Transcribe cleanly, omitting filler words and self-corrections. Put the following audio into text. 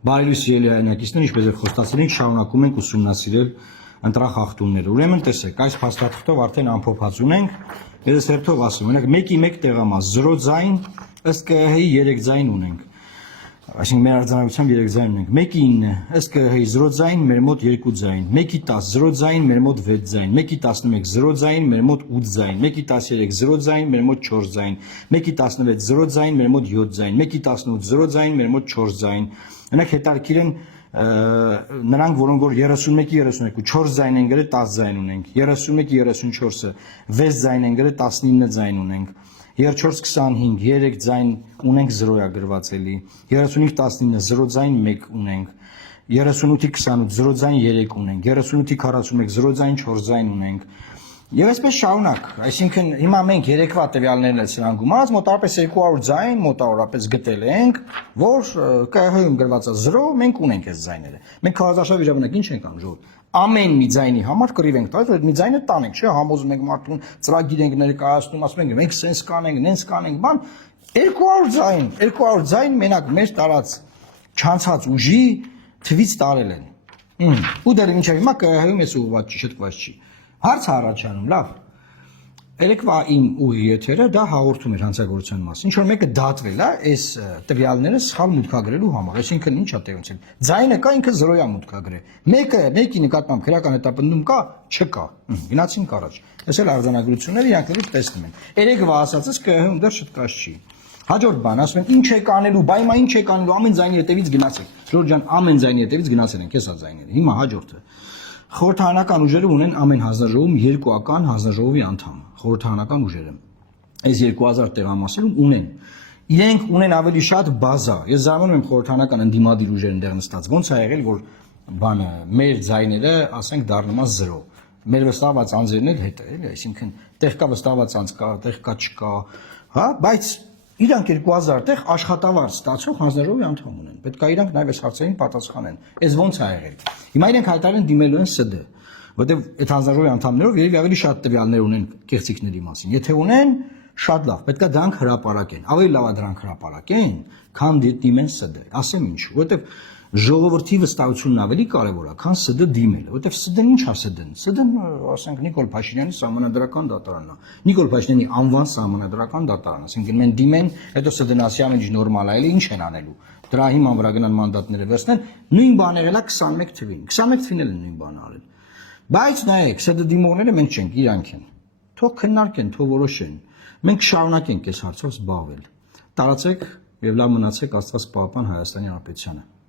Բարելույս սիրելի հայրենակիցներ, ինչպես եք խոստացել ենք, շարունակում ենք ուսումնասիրել ընտրախախտումները։ Ուրեմն տեսեք, այս փաստաթղթով արդեն ամփոփած ունենք, ես հերթով ասում եմ, 1-ի 1 տեղամաս 0 ձայն, ըստ ԿՀ-ի 3 ձայն ունենք։ Այսինքն մեր արձանագրությամբ 3 ձայն ունենք։ 1-ի 9, ըստ ԿՀ-ի 0 ձայն, մեր մոտ 2 ձայն։ 1-ի 10 0 ձայն, մեր մոտ 6 ձայն։ 1-ի 11 0 ձայն, մեր մոտ 8 ձայն։ 1-ի 13 0 ձայն, մեր մոտ 4 ձայն։ 1-ի 16 0 ձայն, մեր մոտ 7 ձայն։ 1-ի 18 0 ձայն, մեր մոտ 4 ձայն։ Նրանք հետաքրքիր են նրանք, որոնք որ 31-ի 32 4 ձայն են գրել, 10 ձայն ունենք։ 31-ի 34-ը 6 ձայն են գրել, 19 ձայն ունենք։ 34-25 3 ձայն ունենք 0-ա գրված էլի։ 35-19 0 ձայն 1 ունենք։ 38-28 0 ձայն 3 ունենք։ 38-41 0 ձայն 4 ձայն ունենք։ Եվ այսպես շարունակ, այսինքն հիմա մենք երեկվա տվյալներն էլ սրանք գումարած մոտավորապես 200 ձայն մոտավորապես գտել ենք, որ ԿՀ-ում գրված է 0, մենք ունենք այս ձայները։ Մենք քարոզարշավ վիճակենք ինչ ենք անում, ժողովուրդ։ Ամեն մի ձայնի համար կռիվ ենք տալիս, որ այդ մի ձայնը տանենք, չէ՞, համոզում ենք մարդուն, ծրագիր ենք ներկայացնում, ասում ենք մենք սենց կանենք, նենց կանենք, բան 200 ձայն մենակ մեր տարած չանցած ուժի թվից տարել են։ Ու դեռ մինչև հիմա ԿՀ-ում էս ուղղված չի, շտկված չի։ Հարց առաջանում, լավ։ Երեկվա իմ ուղի եթերը դա հաղորդում էր հանցագործության մասին։ Ինչ որ մեկը դատվել է այս տվյալները սխալ մուտքագրելու համար, այսինքն ի՞նչ է տեղի ունեցել։ Ձայնը կա, ինքը 0-յա մուտքագրել։ Մեկի նկատմամբ քրական հետապնդում կա, չկա։ Գնացինք առաջ։ Այս էլ արձանագրությունները իրանք լուրջ տեսնում են։ Երեկվա ասածս ԿՀ-ում դեռ շտկած չի։ Հաջորդ բան, ասում են ինչ եք անելու, բայ հիմա ինչ եք անելու, ամեն ձայնի հետևից գնացեք։ Ժորժ ջան, ամեն ձայնի հետևից գնացել ենք, հեսա ձայները։ Հիմա հաջորդը։ Խորհրդարանական ուժերը ունեն ամեն հանձնաժողովում 2-ական հանձնաժողովի անդամ, խորհրդարանական ուժերը։ Այս 2000 տեղամասերում ունեն։ Իրենք ունեն ավելի շատ բազա։ Ես զարմանում եմ խորհրդարանական ընդդիմադիր ուժերն դեռ նստած։ Ոնց է եղել, որ բանը մեր ձայները, ասենք, դառնում է 0։ Մեր վստահված անձերն էլ հետ է, էլի, այսինքն տեղ կա վստահված անձ կա, տեղ կա չկա, հա, բայց իրանք 2000 տեղ աշխատավարձ ստացող հանձնաժողովի անդամ ունեն։ Պետք է իրանք նաև այս հարցերին պատասխանեն։ Այս ոնց է եղել։ Հիմա իրենք հայտարարեն դիմելու են ՍԴ, որտեղ այդ հանձնաժողովի անդամներով երևի ավելի շատ տվյալներ ունեն կեղծիքների մասին։ Եթե ունեն, շատ լավ, պետք է դրանք հրապարակեն։ Ավելի լավ է դրանք հրապարակեն, քան դիմեն ՍԴ։ Ասեմ ինչու, որտեղ ժողովրդի վստահությունն ավելի կարևոր է, քան ՍԴ դիմելը, որտեղ ՍԴ-ն ինչ է ՍԴ-ն։ ՍԴ-ն, ասենք, Նիկոլ Փաշինյանի սահմանադրական դատարանն է։ Նիկոլ Փաշինյանի անվան սահմանադրական դատարանն է։ Ասենք մեն դիմեն, հետո ՍԴ-ն ասի ամեն ինչ նորմալ է, էլի ինչ են անելու։ Դրա հիման վրա գնան մանդատները վերցնեն, նույն բանը եղել է 21 թվին։ 21 թվին էլ նույն բանը արել։ Բայց նայեք, ՍԴ դիմողները մենք չենք, իրանք են։ Թող քննարկեն, թող որոշեն։ Մենք շարունակենք այս հարցով զբաղվել։ Տարածեք եւ լավ մնացեք, Աստված պահապան Հայաստանի Հանրապետությանը։